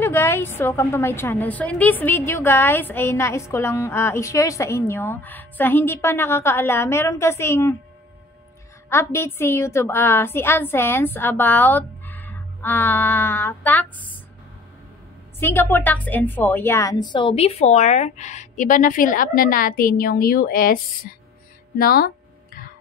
Hello guys! Welcome to my channel. So in this video guys, ay nais ko lang i-share sa inyo. Sa hindi pa nakakaalam, meron kasing update si YouTube, si AdSense about tax, Singapore tax info. Yan. So before, diba na fill up na natin yung US, no?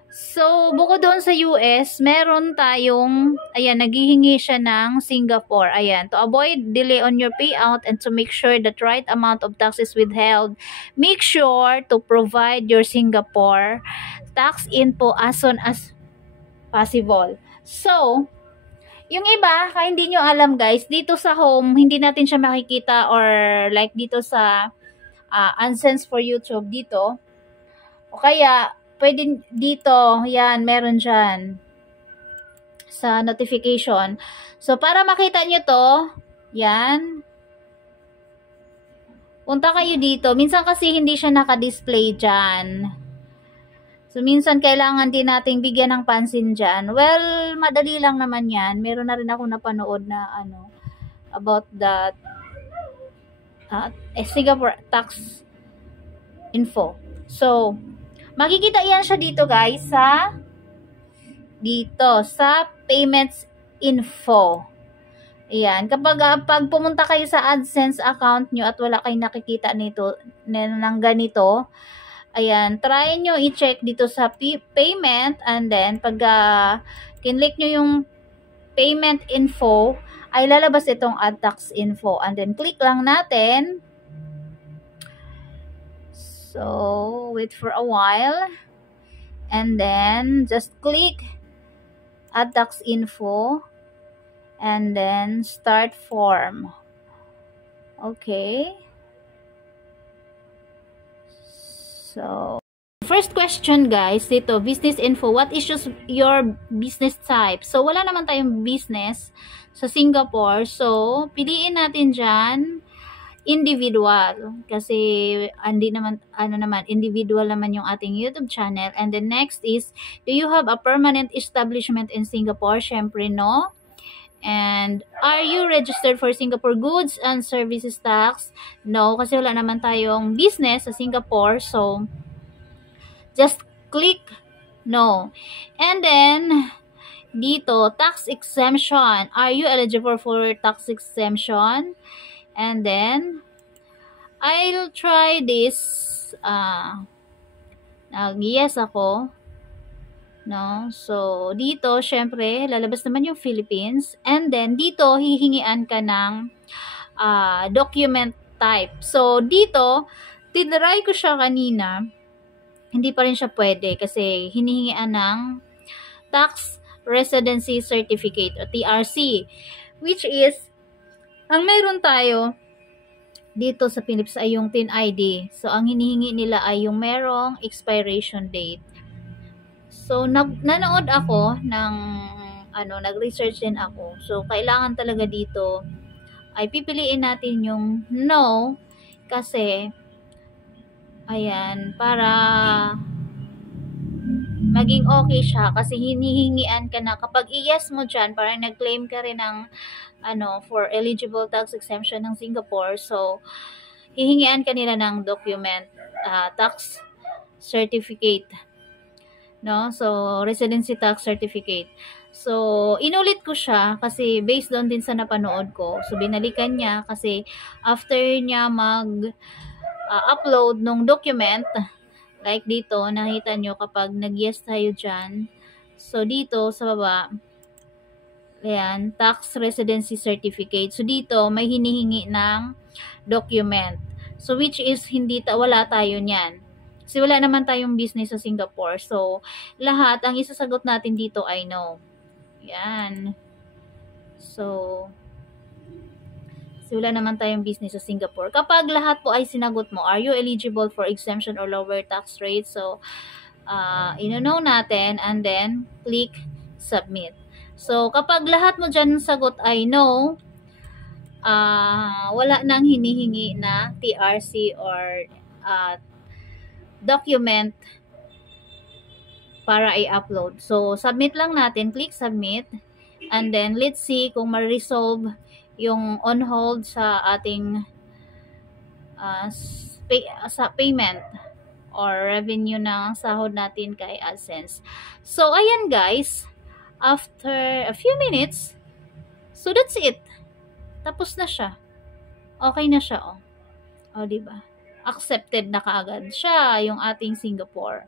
So, bukod doon sa US, meron tayong, ayan, naghihingi siya ng Singapore. Ayan, to avoid delay on your payout and to make sure that right amount of tax is withheld, make sure to provide your Singapore tax info as soon as possible. So, yung iba, kaya hindi nyo alam guys, dito sa home, hindi natin siya makikita or like dito sa AdSense for YouTube dito. O kaya, pwede dito, yan, meron dyan sa notification. So, para makita nyo to, yan, punta kayo dito. Minsan kasi hindi siya naka-display dyan. So, minsan kailangan din nating bigyan ng pansin dyan. Well, madali lang naman yan. Meron na rin ako napanood na, about that, Singapore tax info. So, makikita yan siya dito guys sa payments info. Ayan, pag pumunta kayo sa AdSense account nyo at wala kayong nakikita nito ng ganito, ayan, try nyo i-check dito sa payment and then pag kinlik nyo yung payment info, ay lalabas itong add tax info and then click lang natin. So, wait for a while. And then, just click Add Tax Info. And then, Start Form. Okay. So, first question guys, dito, business info. What is your business type? So, wala naman tayong business sa Singapore. So, piliin natin dyan individual kasi hindi naman individual naman yung ating YouTube channel. And the next is, do you have a permanent establishment in Singapore? Syempre no. And are you registered for Singapore Goods and Services Tax? No, kasi wala naman tayong business sa Singapore. So just click no. And then dito, tax exemption. Are you eligible for tax exemption? And then, I'll try this. Yes ako. No? So, dito, syempre, lalabas naman yung Philippines. And then, dito, hihingian ka ng document type. So, dito, tinry ko siya kanina. Hindi pa rin siya pwede kasi hinihingian ng Tax Residency Certificate o TRC. Which is, ang meron tayo dito sa Philippines ay yung TIN ID. So, ang hinihingi nila ay yung merong expiration date. So, nanood ako ng, nag-research din ako. So, kailangan talaga dito ay pipiliin natin yung no kasi, ayan, para maging okay siya kasi hinihingian ka na kapag i-yes mo dyan, parang nag-claim ka rin ng for eligible tax exemption ng Singapore. So, hihingian ka nila ng document, tax certificate. No? So, residency tax certificate. So, inulit ko siya kasi based doon din sa napanood ko. So, binalikan niya kasi after niya upload nung document, like dito, nakita nyo kapag nag-yes tayo dyan. So, dito sa baba, ayan, tax residency certificate. So, dito, may hinihingi ng document. So, which is, wala tayo niyan. Kasi wala naman tayong business sa Singapore. So, lahat, ang isasagot natin dito ay no. Yan. So, wala naman tayong business sa Singapore. Kapag lahat po ay sinagot mo, are you eligible for exemption or lower tax rate? So, ino-no natin and then click submit. So, kapag lahat mo dyan sagot ay no, wala nang hinihingi na TRC or document para i-upload. So, submit lang natin. Click submit. And then, let's see kung ma-resolve yung on hold sa ating sa payment or revenue ng sahod natin kay AdSense. So, ayan guys, after a few minutes, so that's it. Tapos na siya. Okay na siya, oh. O, diba? Accepted na kaagad siya, yung ating Singapore.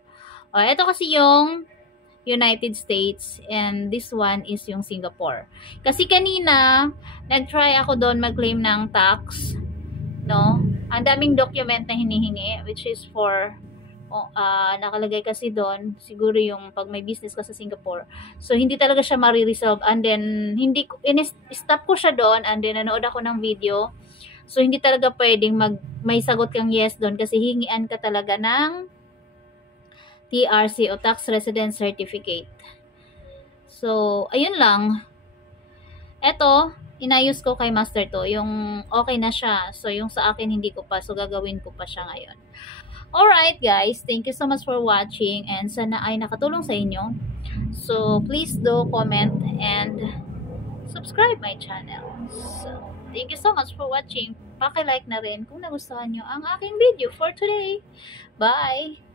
O, ito kasi yung United States and this one is yung Singapore. Kasi kanina, nag-try ako doon mag-claim ng tax, no? Ang daming document na hinihingi, which is for nakalagay kasi doon, siguro yung pag may business ka sa Singapore. So, hindi talaga siya mariresolve. And then, stop ko siya doon and then nanood ako ng video. So, hindi talaga pwedeng may sagot kang yes doon kasi hingian ka talaga ng TRC o Tax Resident Certificate. So, ayun lang. Eto, inayos ko kay Master to. Yung okay na siya. So, yung sa akin hindi ko pa. So, gagawin ko pa siya ngayon. Alright guys, thank you so much for watching and sana ay nakatulong sa inyo. So, please do comment and subscribe my channel. So, thank you so much for watching. Paki-like na rin kung nagustuhan nyo ang aking video for today. Bye!